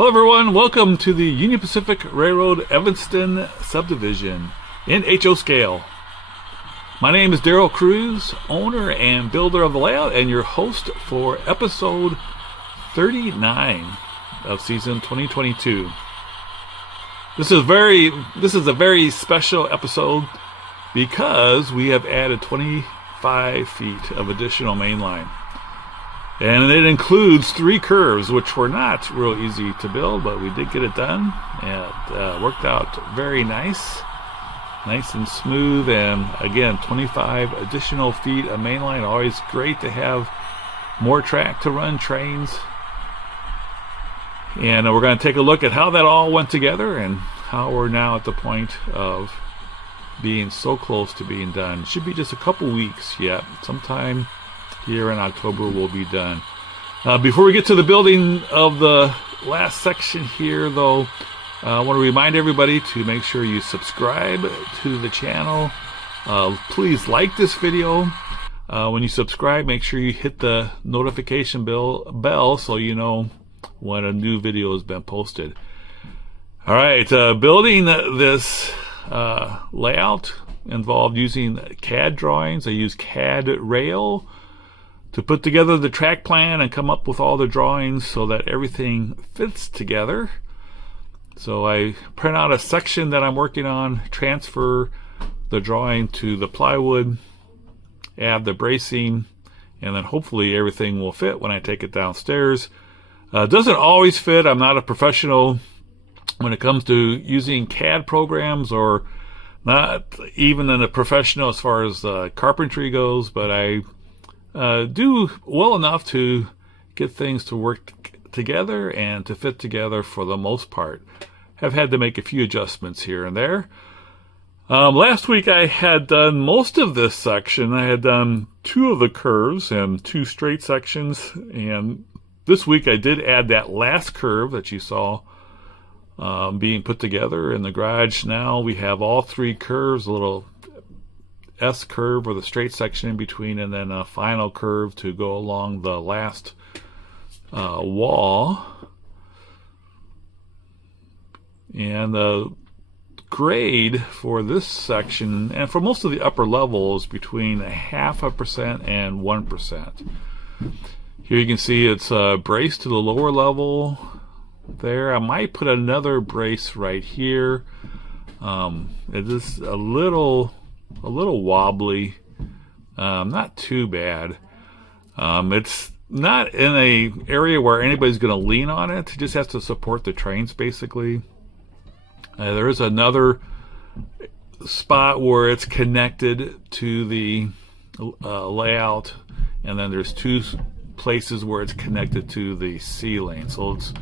Hello everyone, welcome to the Union Pacific Railroad Evanston Subdivision in HO scale. My name is Daryl Kruse, owner and builder of the layout, and your host for episode 39 of season 2022. This is a very special episode because we have added 25 feet of additional mainline. And it includes 3 curves, which were not real easy to build, but we did get it done. It worked out very nice and smooth. And again, 25 additional feet of mainline. Always great to have more track to run trains. And we're going to take a look at how that all went together and how we're now at the point of being so close to being done. It should be just a couple weeks yet. Sometime here in October we'll be done. Before we get to the building of the last section here, though, I want to remind everybody to make sure you subscribe to the channel. Please like this video. When you subscribe, make sure you hit the notification bell so you know when a new video has been posted. All right, building this layout involved using CAD drawings. I use CAD Rail to put together the track plan and come up with all the drawings so that everything fits together. So I print out a section that I'm working on, transfer the drawing to the plywood, add the bracing, and then hopefully everything will fit when I take it downstairs. It doesn't always fit. I'm not a professional when it comes to using CAD programs, or not even a professional as far as carpentry goes, but I do well enough to get things to work together and to fit together for the most part. Have had to make a few adjustments here and there. Last week I had done most of this section. I had done 2 of the curves and 2 straight sections, and this week I did add that last curve that you saw being put together in the garage. Now we have all 3 curves, a little S curve with a straight section in between, and then a final curve to go along the last wall. And the grade for this section, and for most of the upper levels, between 0.5% and 1%. Here you can see it's braced to the lower level there. I might put another brace right here. It is a little wobbly, not too bad. It's not in a area where anybody's going to lean on it. It just has to support the trains basically. There is another spot where it's connected to the layout, and then there's 2 places where it's connected to the ceiling. So it's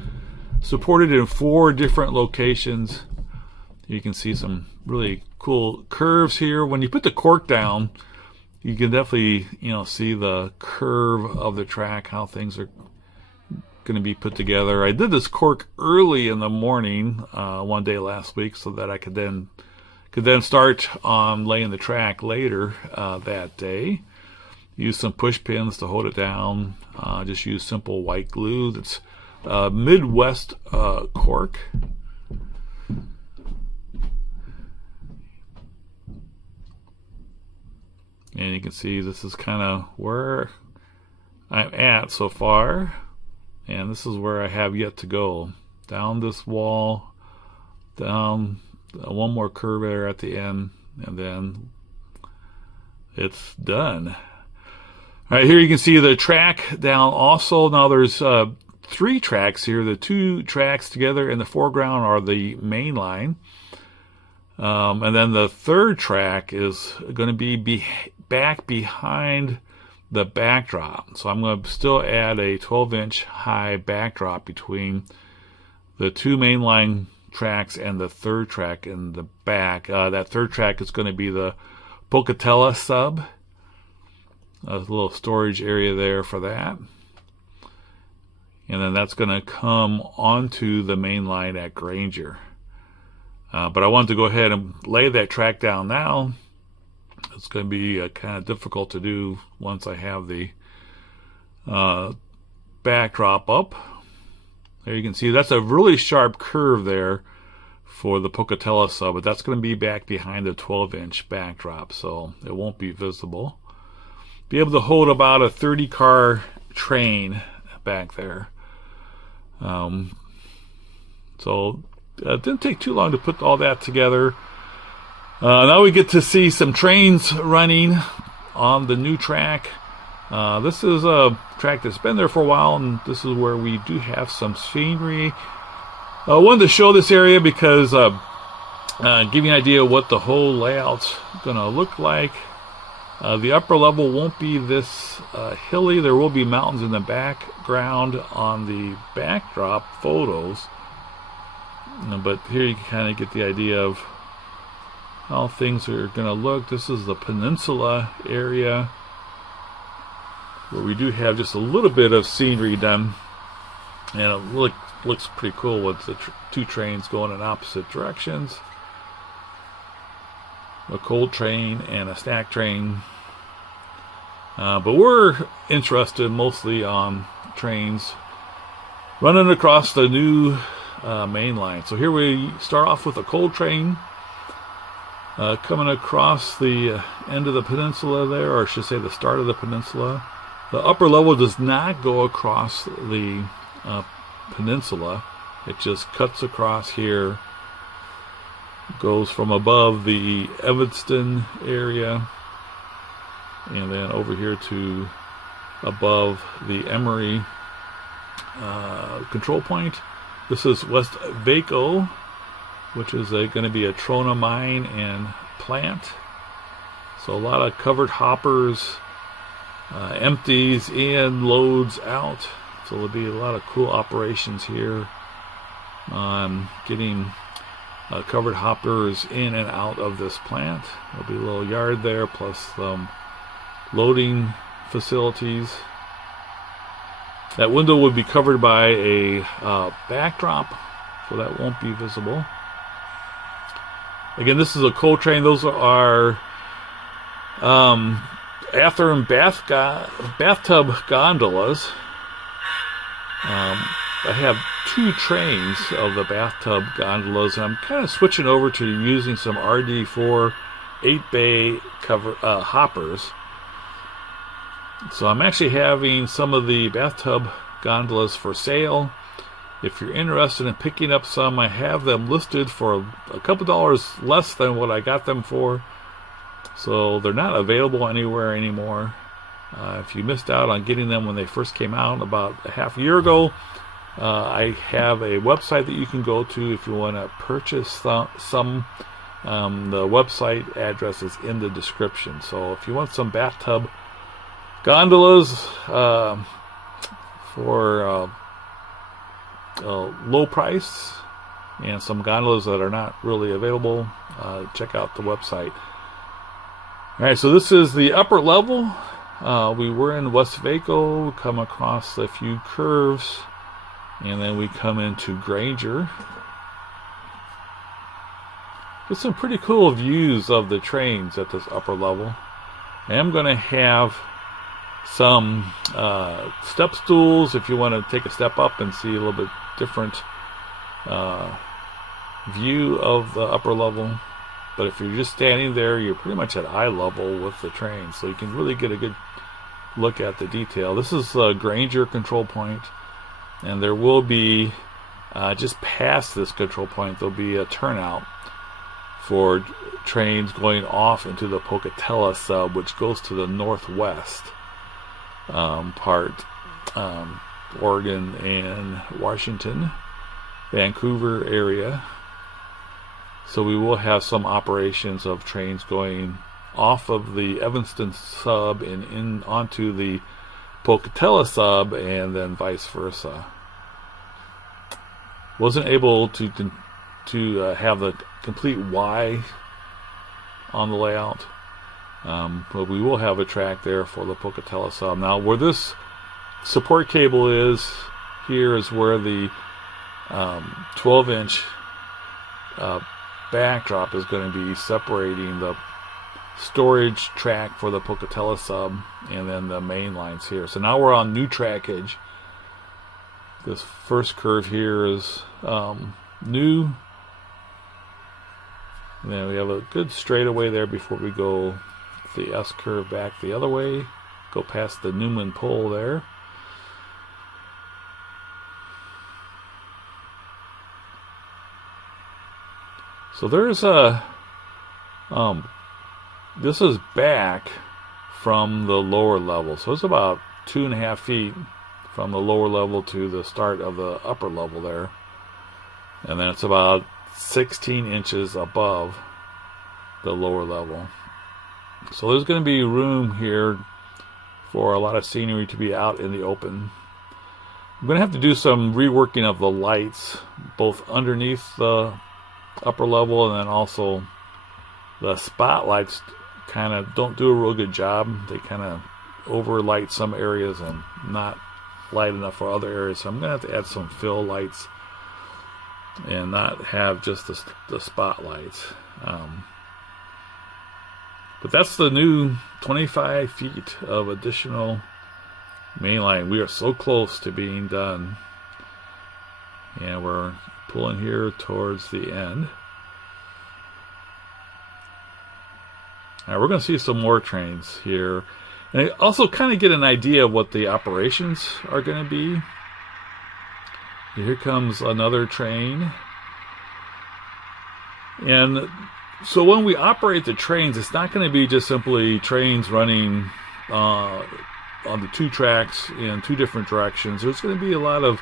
supported in 4 different locations. You can see some really cool curves here. When you put the cork down, you can definitely see the curve of the track, how things are going to be put together. I did this cork early in the morning one day last week so that I could then start on laying the track later that day. Use some push pins to hold it down. Just use simple white glue. That's Midwest cork. And you can see this is kind of where I'm at so far. And this is where I have yet to go. Down this wall, down one more curve there at the end, and then it's done. All right, here you can see the track down also. Now there's 3 tracks here. The 2 tracks together in the foreground are the main line. And then the 3rd track is going to be back behind the backdrop. So I'm going to still add a 12-inch high backdrop between the 2 mainline tracks and the 3rd track in the back. That 3rd track is going to be the Pocatella sub. A little storage area there for that. And then that's going to come onto the main line at Granger. But I wanted to go ahead and lay that track down now. It's going to be kind of difficult to do once I have the backdrop up. There you can see that's a really sharp curve there for the Pocatello sub, but that's going to be back behind the 12-inch backdrop, so it won't be visible. Be able to hold about a 30-car train back there. So it didn't take too long to put all that together. Now we get to see some trains running on the new track. This is a track that's been there for a while, and this is where we do have some scenery. I wanted to show this area because give you an idea of what the whole layout's going to look like. The upper level won't be this hilly. There will be mountains in the background on the backdrop photos. But here you can kind of get the idea of how things are going to look. This is the peninsula area where we do have just a little bit of scenery done. And it looks pretty cool with the two trains going in opposite directions. A cold train and a stack train. But we're interested mostly on trains running across the new main line. So here we start off with a cold train coming across the end of the peninsula there, or I should say the start of the peninsula. The upper level does not go across the peninsula. It just cuts across here, goes from above the Evanston area and then over here to above the Emory control point. This is West Vaco, which is going to be a Trona mine and plant. So a lot of covered hoppers, empties in, loads out. So there'll be a lot of cool operations here on getting covered hoppers in and out of this plant. There'll be a little yard there, plus some loading facilities. That window would be covered by a backdrop, so that won't be visible. Again, this is a coal train. Those are Athearn bathtub gondolas. I have two trains of the bathtub gondolas, and I'm kind of switching over to using some RD4 8-bay cover hoppers. So I'm actually having some of the bathtub gondolas for sale. If you're interested in picking up some, I have them listed for a couple dollars less than what I got them for. So they're not available anywhere anymore. If you missed out on getting them when they first came out about a half a year ago, I have a website that you can go to if you want to purchase some. The website address is in the description. So if you want some bathtub gondolas for low price and some gondolas that are not really available, check out the website. Alright, so this is the upper level. We were in West Vaco, come across a few curves, and then we come into Granger. There's some pretty cool views of the trains at this upper level. I am going to have some step stools if you want to take a step up and see a little bit different view of the upper level. But if you're just standing there, you're pretty much at eye level with the train, so you can really get a good look at the detail. This is the Granger control point, and there will be just past this control point there'll be a turnout for trains going off into the Pocatello sub, which goes to the northwest part, Oregon and Washington, Vancouver area. So we will have some operations of trains going off of the Evanston sub and in onto the Pocatello sub, and then vice versa. Wasn't able to have the complete Y on the layout, but we will have a track there for the Pocatello sub. Now, where this support cable is, here is where the 12-inch backdrop is going to be separating the storage track for the Pocatello sub and then the main lines here. So now we're on new trackage, This first curve here is new. And then we have a good straightaway there before we go the S curve back the other way. Go past the Newman pole there. So there's a this is back from the lower level, so it's about 2.5 feet from the lower level to the start of the upper level there, and then it's about 16 inches above the lower level. So there's going to be room here for a lot of scenery to be out in the open. I'm going to have to do some reworking of the lights, both underneath the upper level and then also the spotlights kind of don't do a real good job. They kind of overlight some areas and not light enough for other areas. So I'm going to have to add some fill lights and not have just the spotlights. But that's the new 25 feet of additional main line. We are so close to being done. And we're pulling here towards the end. Now we're going to see some more trains here. And I also kind of get an idea of what the operations are going to be. Here comes another train. And so when we operate the trains, it's not going to be just simply trains running on the two tracks in two different directions. There's going to be a lot of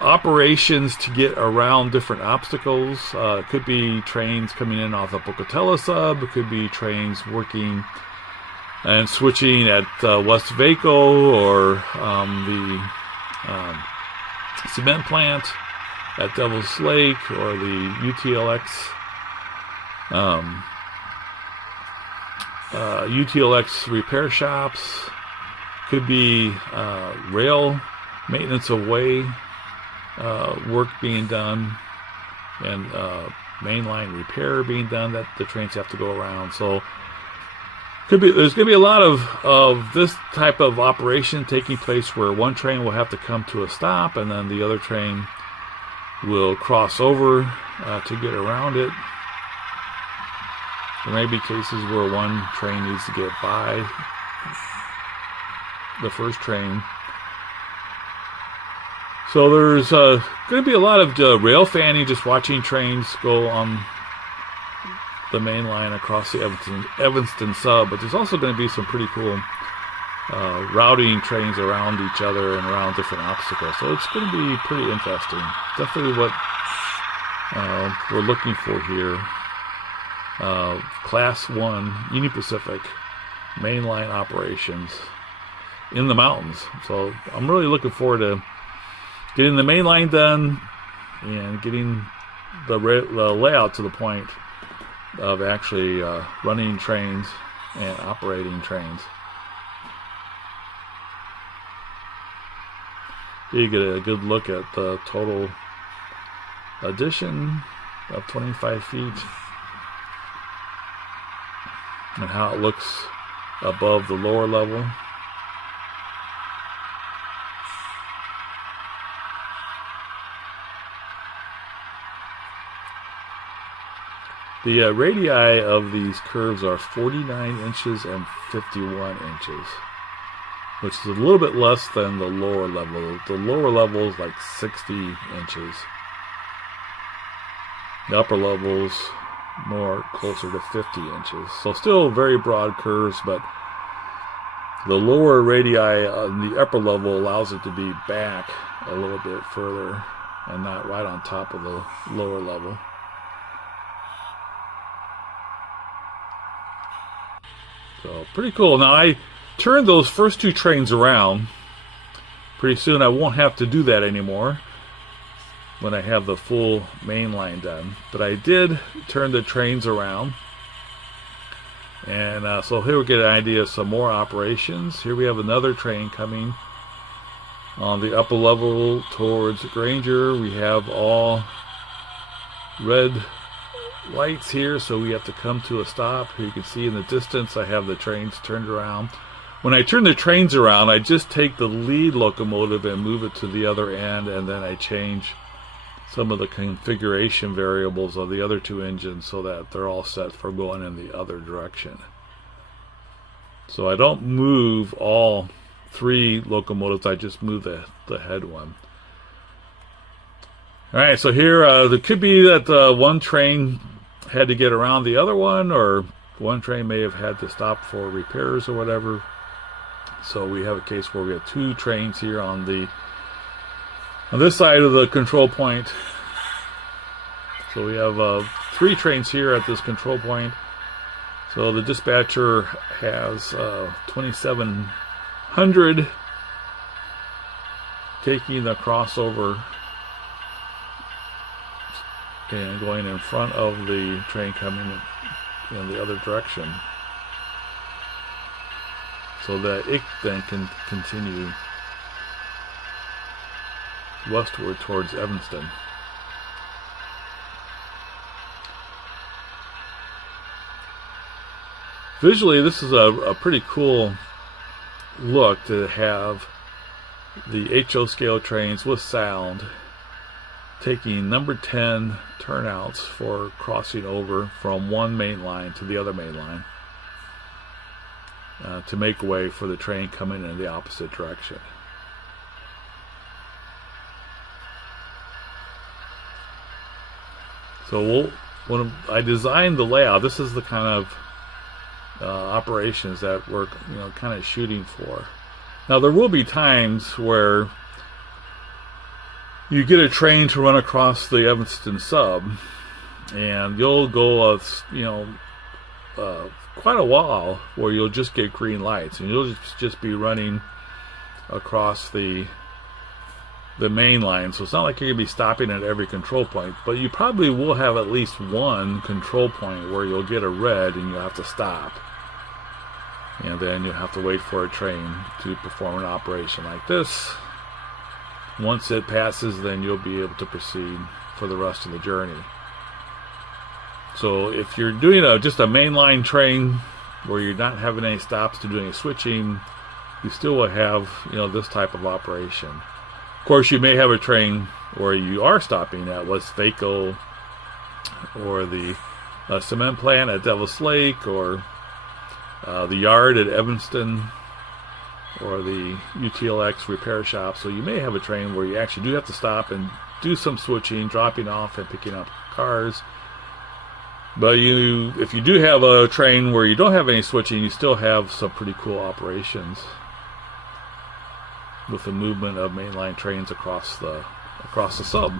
operations to get around different obstacles. It could be trains coming in off the Pocatello sub. It could be trains working and switching at West Vaco or the cement plant at Devil's Lake or the UTLX repair shops. Could be rail maintenance of way work being done, and mainline repair being done that the trains have to go around. So there's going to be a lot of this type of operation taking place where one train will have to come to a stop and then the other train will cross over to get around it. There may be cases where one train needs to get by the first train. So there's going to be a lot of rail fanning, just watching trains go on the main line across the Evanston sub. But there's also going to be some pretty cool routing trains around each other and around different obstacles. So it's going to be pretty interesting. Definitely what we're looking for here. Class 1 Union Pacific mainline operations in the mountains. So I'm really looking forward to getting the main line done and getting the layout to the point of actually running trains and operating trains. Here you get a good look at the total addition of 25 feet and how it looks above the lower level. The radii of these curves are 49 inches and 51 inches, which is a little bit less than the lower level. The lower level is like 60 inches. The upper level is more closer to 50 inches. So still very broad curves, but the lower radii on the upper level allows it to be back a little bit further and not right on top of the lower level. So pretty cool. Now I turned those first two trains around. Pretty soon I won't have to do that anymore when I have the full main line done. But I did turn the trains around. And so here we get an idea of some more operations. Here we have another train coming on the upper level towards Granger. We have all red lights here, so we have to come to a stop. Here you can see in the distance I have the trains turned around. When I turn the trains around, I just take the lead locomotive and move it to the other end, and then I change some of the configuration variables of the other two engines so that they're all set for going in the other direction. So I don't move all three locomotives, I just move the head one. Alright, so here there could be that one train had to get around the other one, or one train may have had to stop for repairs or whatever. So we have a case where we have two trains here on this side of the control point. So we have 3 trains here at this control point. So the dispatcher has 2700 taking the crossover and going in front of the train coming in the other direction, so that it then can continue westward towards Evanston. Visually, this is a pretty cool look to have the HO scale trains with sound taking number 10 turnouts for crossing over from one main line to the other main line to make way for the train coming in the opposite direction. So when I designed the layout, this is the kind of operations that we're kind of shooting for. Now there will be times where you get a train to run across the Evanston sub, and you'll go quite a while where you'll just get green lights, and you'll just be running across the main line. So it's not like you're going to be stopping at every control point, but you probably will have at least one control point where you'll get a red and you'll have to stop, and then you'll have to wait for a train to perform an operation like this. Once it passes, then you'll be able to proceed for the rest of the journey. So if you're doing just a mainline train where you're not having any stops to do any switching, you still will have this type of operation. Of course, you may have a train where you are stopping at Westvaco, or the cement plant at Devil's Lake, or the yard at Evanston, or the UTLX repair shop. So you may have a train where you actually do have to stop and do some switching, dropping off and picking up cars. But if you do have a train where you don't have any switching, you still have some pretty cool operations with the movement of mainline trains across the sub.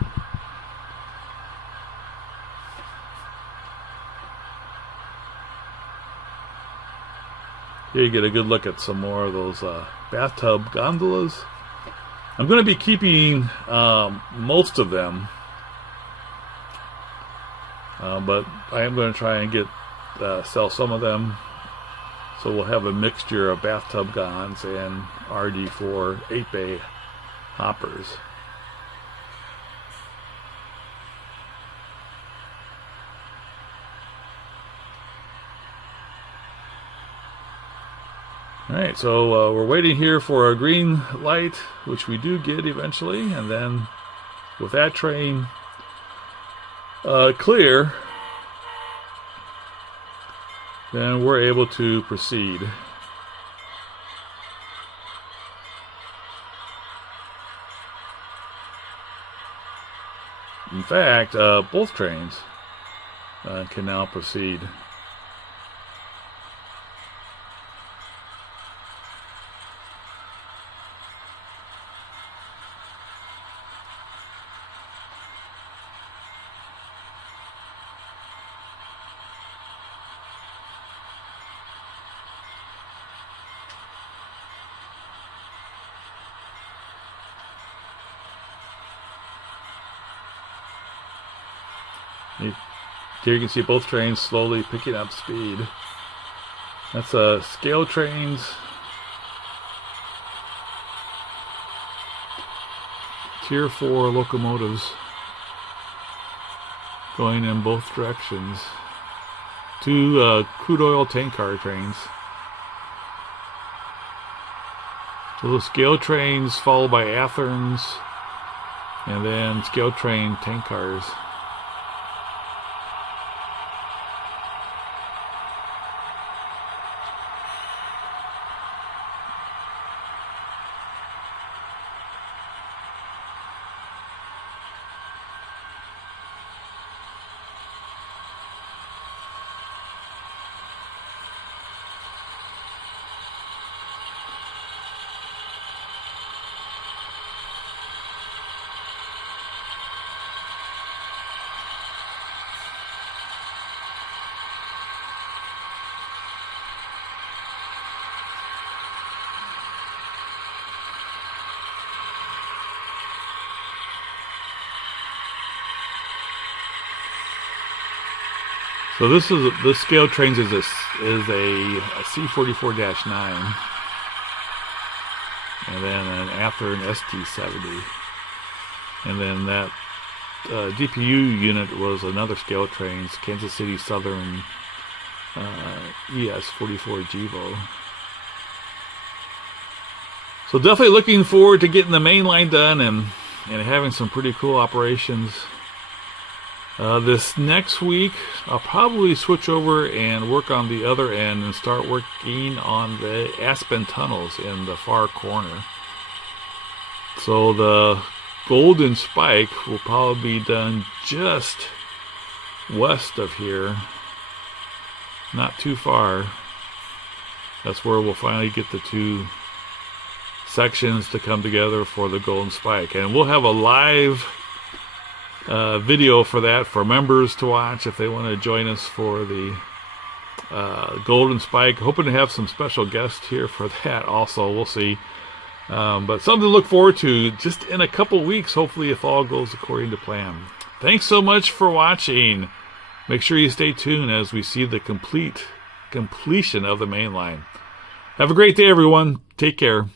Here you get a good look at some more of those bathtub gondolas. I'm going to be keeping most of them, but I am going to try and sell some of them. So we'll have a mixture of bathtub gons and RD4 8-bay hoppers. Alright, so we're waiting here for a green light, which we do get eventually, and then with that train clear, then we're able to proceed. In fact, both trains can now proceed. Here you can see both trains slowly picking up speed. That's scale trains. Tier 4 locomotives going in both directions. Two crude oil tank car trains. So the scale trains followed by Athearns, and then scale train tank cars. So this scale trains is a C44-9, and then an Athearn ST70, and then that DPU unit was another scale trains, Kansas City Southern ES44 Gevo. So definitely looking forward to getting the mainline done and having some pretty cool operations. This next week, I'll probably switch over and work on the other end and start working on the Aspen tunnels in the far corner. So the Golden Spike will probably be done just west of here, not too far. That's where we'll finally get the two sections to come together for the Golden Spike. And we'll have a live video for that for members to watch if they want to join us for the Golden Spike. Hoping to have some special guests here for that also. We'll see. But something to look forward to just in a couple weeks, hopefully, if all goes according to plan. Thanks so much for watching. Make sure you stay tuned as we see the completion of the main line. Have a great day, everyone. Take care.